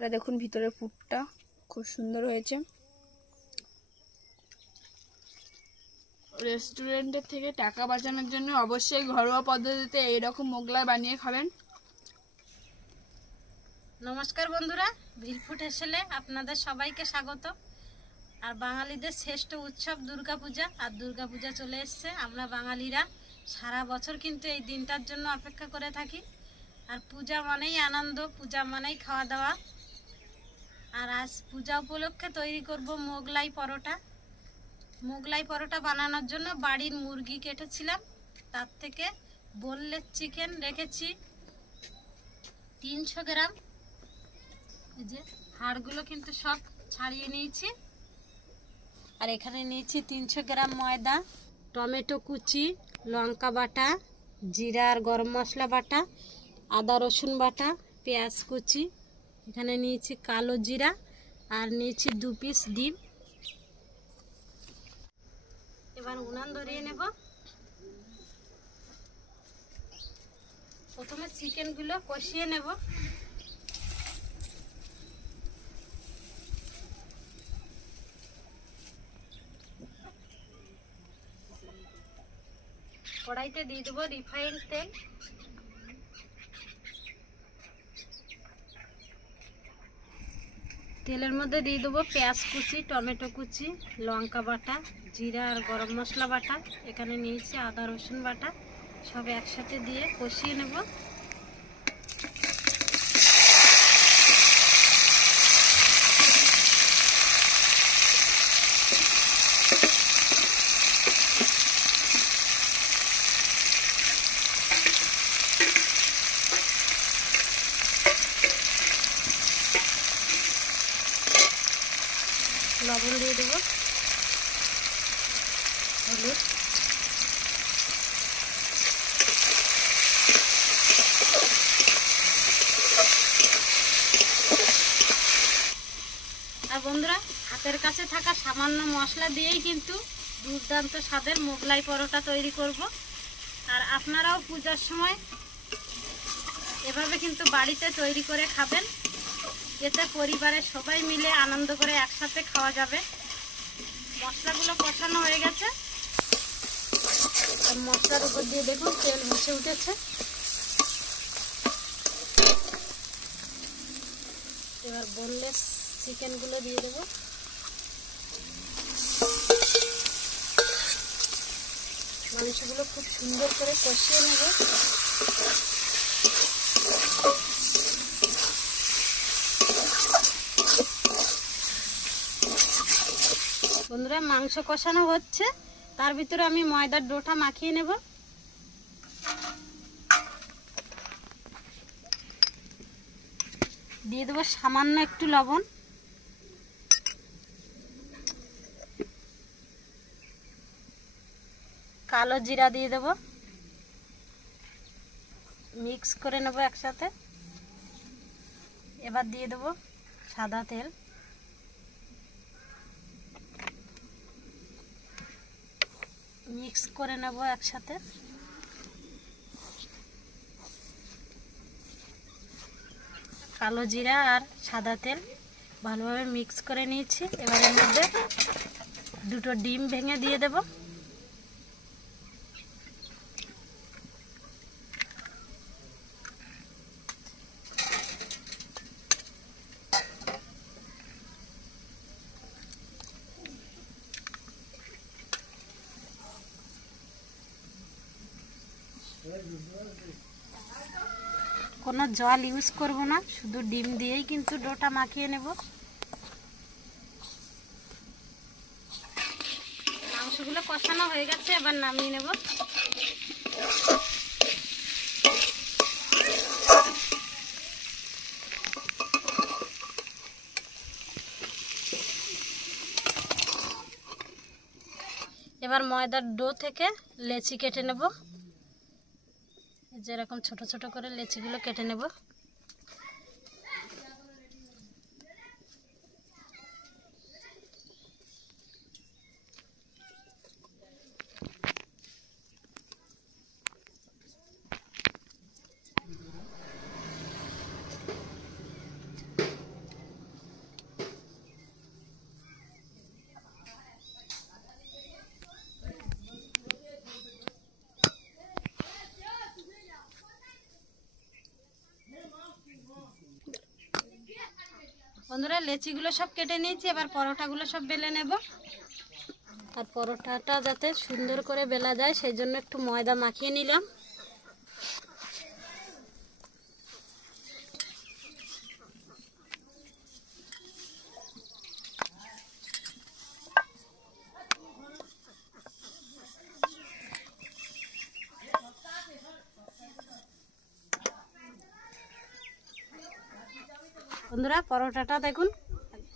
এটা দেখুন ভিতরের পুরটা খুব সুন্দর হয়েছে। রেস্টুরেন্টের থেকে টাকা বাঁচানোর জন্য অবশ্যই ঘরোয়া পদ্ধতিতে এইরকম মোগলাই বানিয়ে খাবেন। নমস্কার বন্ধুরা, ভিলফুড হেসেলে আপনাদের সবাইকে স্বাগত। আর বাঙালিদের শ্রেষ্ঠ উৎসব দুর্গাপূজা, আর দুর্গাপূজা চলে এসছে। আমরা বাঙালিরা সারা বছর কিন্তু এই দিনটার জন্য অপেক্ষা করে থাকি। আর পূজা মানেই আনন্দ, পূজা মানেই খাওয়া দাওয়া। আর আজ পূজা উপলক্ষে তৈরি করব মোগলাই পরোটা। মোগলাই পরোটা বানানোর জন্য বাড়ির মুরগি কেটেছিলাম, তার থেকে বোনলেস চিকেন রেখেছি 300 গ্রাম। এই যে হাড়গুলো কিন্তু সব ছাড়িয়ে নিয়েছি। আর এখানে নিয়েছি 300 গ্রাম ময়দা, টমেটো কুচি, লঙ্কা বাটা, জিরা আর গরম মশলা বাটা, আদা রসুন বাটা, পেঁয়াজ কুচি, এখানে নিয়েছি কালো জিরা, আর নিয়েছি 2 পিস ডিম। এবার উনান ধরিয়ে নেব। প্রথমে চিকেনগুলো কষিয়ে নেব। কড়াইতে দিয়ে দেবো রিফাইন তেল। তেলের মধ্যে দিয়ে দেবো পেঁয়াজ কুচি, টমেটো কুচি, লঙ্কা বাটা, জিরা আর গরম মশলা বাটা, এখানে নিয়েছি আদা রসুন বাটা, সব একসাথে দিয়ে কষিয়ে নেব। লবণ দিয়ে দেবো, হলুদ, আর বন্ধুরা হাতের কাছে থাকা সামান্য মশলা দিয়েই কিন্তু দুর্দান্ত স্বাদের মোগলাই পরোটা তৈরি করব। আর আপনারাও পূজার সময় এভাবে কিন্তু বাড়িতে তৈরি করে খাবেন। এতে পরিবারের সবাই মিলে আনন্দ করে একসাথে খাওয়া যাবে। মশলাগুলো কষানো হয়ে গেছে। আর মশলার উপর দিয়ে দেখুন তেল ভেসে উঠেছে। এবার বোনলেস চিকেনগুলো দিয়ে দেবো। মাংসগুলো খুব সুন্দর করে কষিয়ে নেব। বন্ধুরা মাংস কষানো হচ্ছে, তার ভিতরে আমি ময়দার ডোটা মাখিয়ে নেব। দিয়ে দেবো সামান্য একটু লবণ, কালো জিরা দিয়ে দেব, মিক্স করে নেব একসাথে। এবার দিয়ে দেব সাদা তেল, মিক্স করে নেব একসাথে। কালো জিরা আর সাদা তেল ভালোভাবে মিক্স করে নিয়েছি। এবার এর মধ্যে 2টো ডিম ভেঙে দিয়ে দেব। কোনো জল ইউজ করব না, শুধু ডিম দিয়েই কিন্তু ডোটা মাখিয়ে নেব। মাংসগুলো কষানো হয়ে গেছে, এবার নামিয়ে নেব। এবার ময়দার ডো থেকে লেচি কেটে নেব। যেরকম ছোট ছোট করে লেচিগুলো কেটে নেব। বন্ধুরা লেচিগুলো সব কেটে নিয়েছি, এবার পরোটাগুলো সব বেলে নেব। আর পরোটাটা যাতে সুন্দর করে বেলা যায় সেই জন্য একটু ময়দা মাখিয়ে নিলাম। বন্ধুরা পরোটাটা দেখুন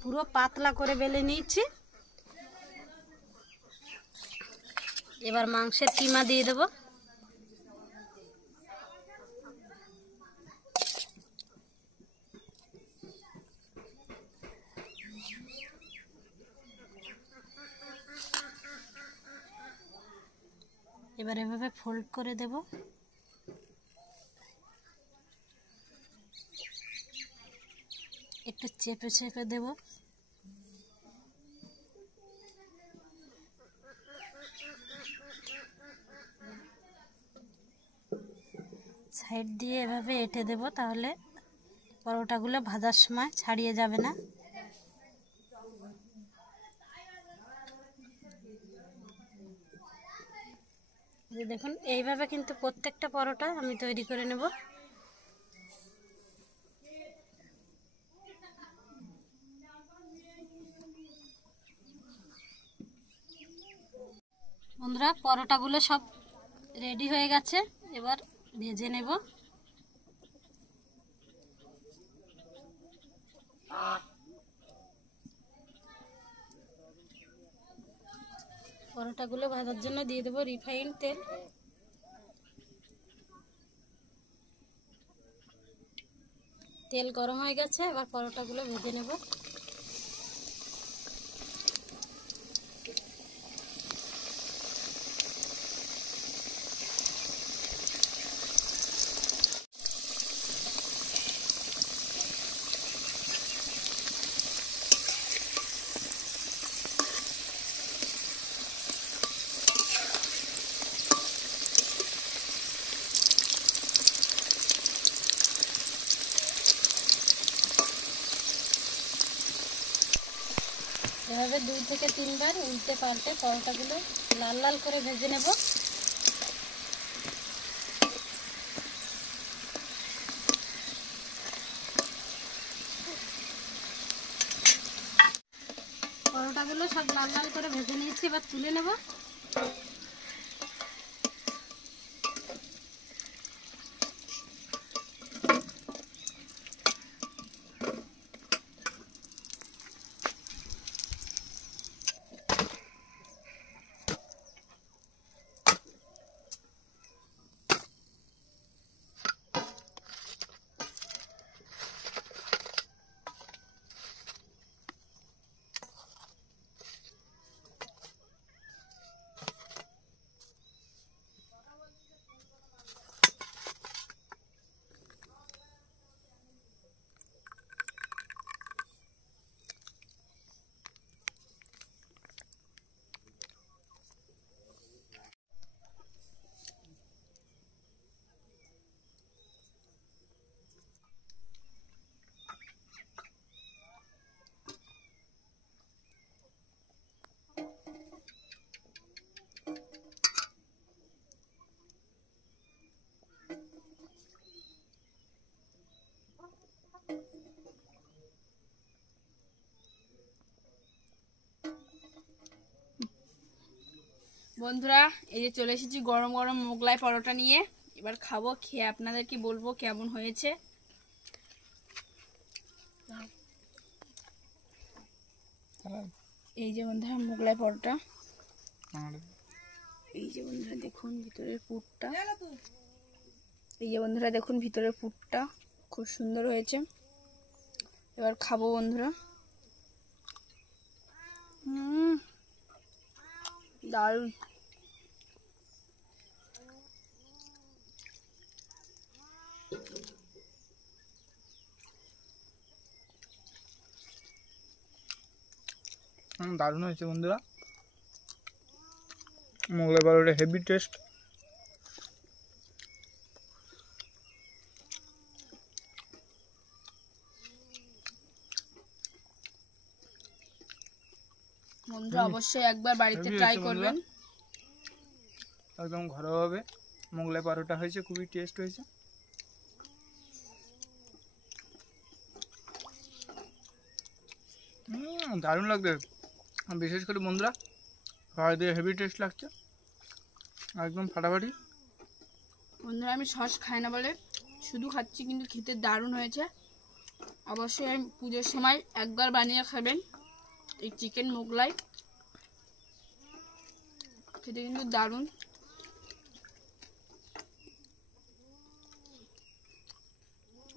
পুরো পাতলা করে বেলে নিয়েছি। এবার মাংসের কিমা দিয়ে দেব। এবার এভাবে ফোল্ড করে দেব। একটু চেপে চেপে দেব। সাইড দিয়ে এভাবে এঁটে দেব, তাহলে পরোটাগুলো ভাজার সময় ছাড়িয়ে যাবে না। দেখুন এইভাবে কিন্তু প্রত্যেকটা পরোটা আমি তৈরি করে নেব। বন্ধুরা পরোটাগুলো সব রেডি হয়ে গেছে, এবার ভেজে নেব। পরোটাগুলো ভাজার জন্য দিয়ে দেবো রিফাইন্ড তেল। তেল গরম হয়ে গেছে, এবার পরোটাগুলো ভেজে নেব। এভাবে 2 থেকে 3 বার উল্টে পাল্টে পরোটাগুলো লাল লাল করে ভেজে নেব। পরোটাগুলো সব লাল লাল করে ভেজে নিয়েছি, এবার তুলে নেব। বন্ধুরা এই যে চলে এসেছি গরম গরম মোগলাই পরোটা নিয়ে। এবার খাবো, খেয়ে আপনাদেরকে বলবো কেমন হয়েছে। এই যে বন্ধুরা মোগলাই পরোটা, এই যে বন্ধুরা দেখুন ভিতরের পুরটা, এই যে বন্ধুরা দেখুন ভিতরের পুরটা খুব সুন্দর হয়েছে। এবার খাবো বন্ধুরা। দারুণ। দারুণ হয়েছে বন্ধুরা, মোগলাই পরোটা হেভি টেস্ট। বন্ধুরা অবশ্যই একবার বাড়িতে হেভি ট্রাই হয়েছে করবেন। একদম ঘরোয়াভাবে মোগলাই পরোটা হয়েছে, খুবই টেস্ট হয়েছে। দারুণ লাগবে, বিশেষ করে বন্ধুরা ফ্রাই দিয়ে হেভি টেস্ট লাগছে, একদম ফাটাফাটি। বন্ধুরা আমি সস খাই না বলে শুধু খাচ্ছি, কিন্তু খেতে দারুণ হয়েছে। অবশ্যই আমি পুজোর সময় একবার বানিয়ে খাবেন এই চিকেন মোগলাই, খেতে কিন্তু দারুণ।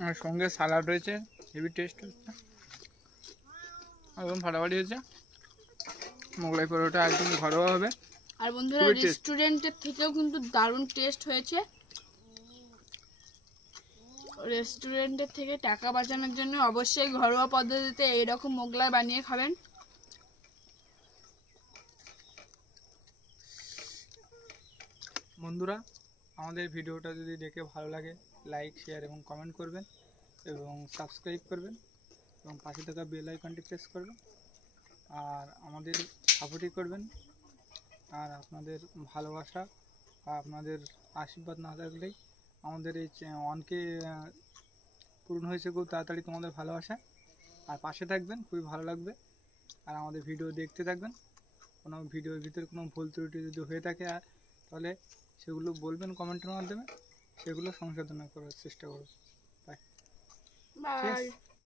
আর সঙ্গে সালাড রয়েছে, হেভি টেস্ট হচ্ছে, একদম ফাটাফাটি হয়েছে। মোগলাই পরোটা একদম ঘরোয়া হবে। আর বন্ধুরা খুবই taste। রেস্টুরেন্টের থেকেও কিন্তু দারুণ টেস্ট হয়েছে। রেস্টুরেন্টের থেকে টাকা বাঁচানোর জন্য অবশ্যই ঘরোয়া পদ্ধতিতে এইরকম মোগলাই বানিয়ে খাবেন। বন্ধুরা আমাদের ভিডিওটা যদি দেখে ভালো লাগে লাইক শেয়ার এবং কমেন্ট করবেন এবং সাবস্ক্রাইব করবেন এবং পাশে থাকা বেল আইকনটি প্রেস করবেন আর আমাদের সাপোর্টই করবেন। আর আপনাদের ভালোবাসা বা আপনাদের আশীর্বাদ না থাকলেই আমাদের এই 1K পূরণ হয়েছে খুব তাড়াতাড়ি তোমাদের ভালোবাসা। আর পাশে থাকবেন, খুবই ভালো লাগবে। আর আমাদের ভিডিও দেখতে থাকবেন। কোনো ভিডিওর ভিতরে কোনো ভুল ত্রুটি যদি হয়ে থাকে তাহলে সেগুলো বলবেন কমেন্টের মাধ্যমে, সেগুলো সংশোধন করার চেষ্টা করব। বাই। বাই।